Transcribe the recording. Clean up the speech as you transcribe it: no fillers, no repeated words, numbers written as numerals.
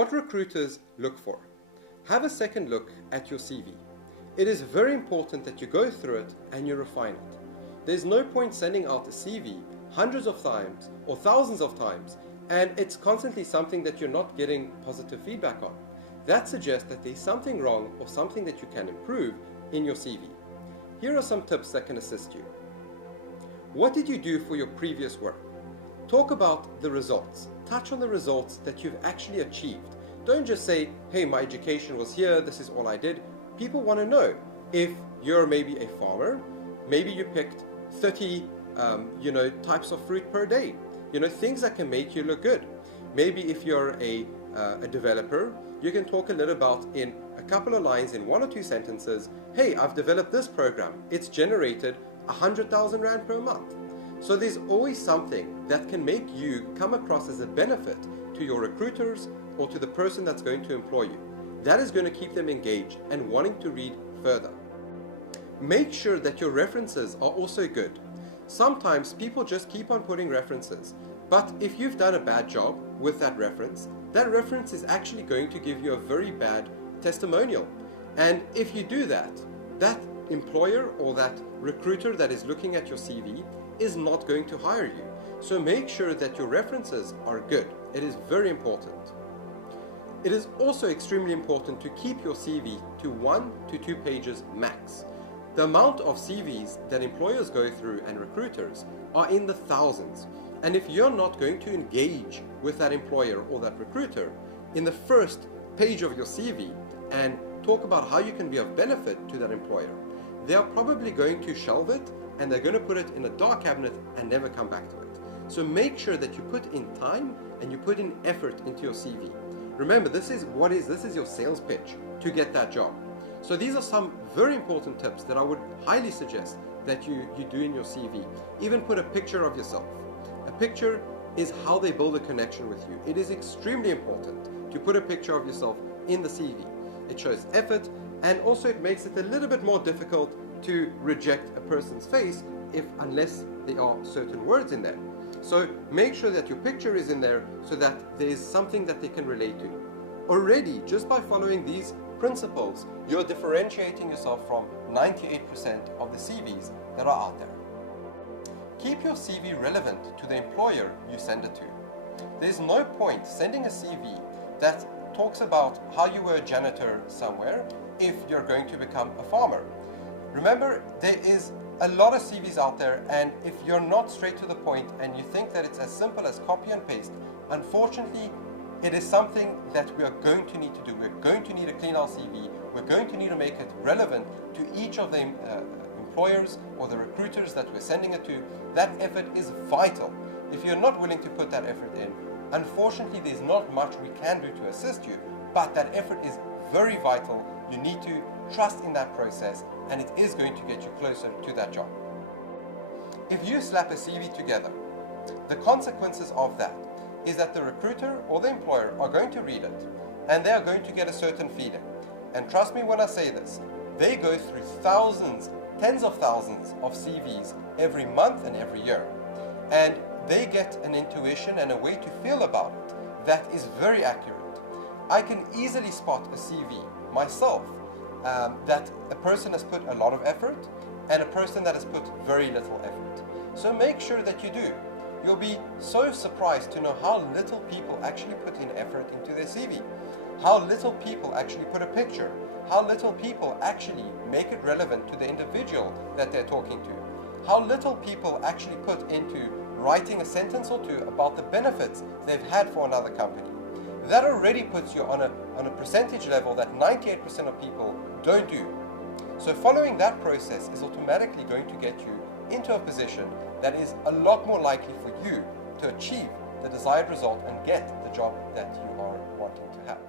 What recruiters look for. Have a second look at your CV. It is very important that you go through it and you refine it. There's no point sending out a CV hundreds of times or thousands of times and it's constantly something that you're not getting positive feedback on. That suggests that there's something wrong or something that you can improve in your CV. Here are some tips that can assist you. What did you do for your previous work? Talk about the results. Touch on the results that you've actually achieved. Don't just say, hey, my education was here, this is all I did. People want to know if you're maybe a farmer, maybe you picked 30 types of fruit per day. Things that can make you look good. Maybe if you're a developer, you can talk a little about in a couple of lines, in 1 or 2 sentences, hey, I've developed this program. It's generated 100,000 Rand per month. So there's always something that can make you come across as a benefit to your recruiters or to the person that's going to employ you. That is going to keep them engaged and wanting to read further. Make sure that your references are also good. Sometimes people just keep on putting references, but if you've done a bad job with that reference is actually going to give you a very bad testimonial. And if you do that, that employer or that recruiter that is looking at your CV is not going to hire you. So make sure that your references are good. It is very important. It is also extremely important to keep your CV to 1 to 2 pages max. The amount of CVs that employers go through and recruiters are in the thousands. And if you're not going to engage with that employer or that recruiter in the first page of your CV and talk about how you can be of benefit to that employer, they are probably going to shelve it and they're going to put it in a dark cabinet and never come back to it. So make sure that you put in time and you put in effort into your CV. Remember, this is your sales pitch to get that job. So these are some very important tips that I would highly suggest that you do in your CV. Even put a picture of yourself. A picture is how they build a connection with you. It is extremely important to put a picture of yourself in the CV. It shows effort and also it makes it a little bit more difficult to reject a person's face unless there are certain words in there. So make sure that your picture is in there so that there is something that they can relate to. Already, just by following these principles, you're differentiating yourself from 98% of the CVs that are out there. Keep your CV relevant to the employer you send it to. There's no point sending a CV that talks about how you were a janitor somewhere if you're going to become a farmer. Remember, there is a lot of CVs out there, and if you're not straight to the point and you think that it's as simple as copy and paste, unfortunately, it is something that we are going to need to do. We're going to need to clean our CV. We're going to need to make it relevant to each of the employers or the recruiters that we're sending it to. That effort is vital. If you're not willing to put that effort in, unfortunately, there's not much we can do to assist you, but that effort is very vital. You need to trust in that process, and it is going to get you closer to that job. If you slap a CV together, the consequences of that is that the recruiter or the employer are going to read it and they are going to get a certain feeling. And trust me when I say this, they go through thousands, tens of thousands of CVs every month and every year. And they get an intuition and a way to feel about it that is very accurate. I can easily spot a CV myself that a person has put a lot of effort and a person that has put very little effort. So make sure that you do. You'll be so surprised to know how little people actually put in effort into their CV, how little people actually put a picture, how little people actually make it relevant to the individual that they're talking to, how little people actually put into writing a sentence or two about the benefits they've had for another company. That already puts you on a percentage level that 98% of people don't do. So following that process is automatically going to get you into a position that is a lot more likely for you to achieve the desired result and get the job that you are wanting to have.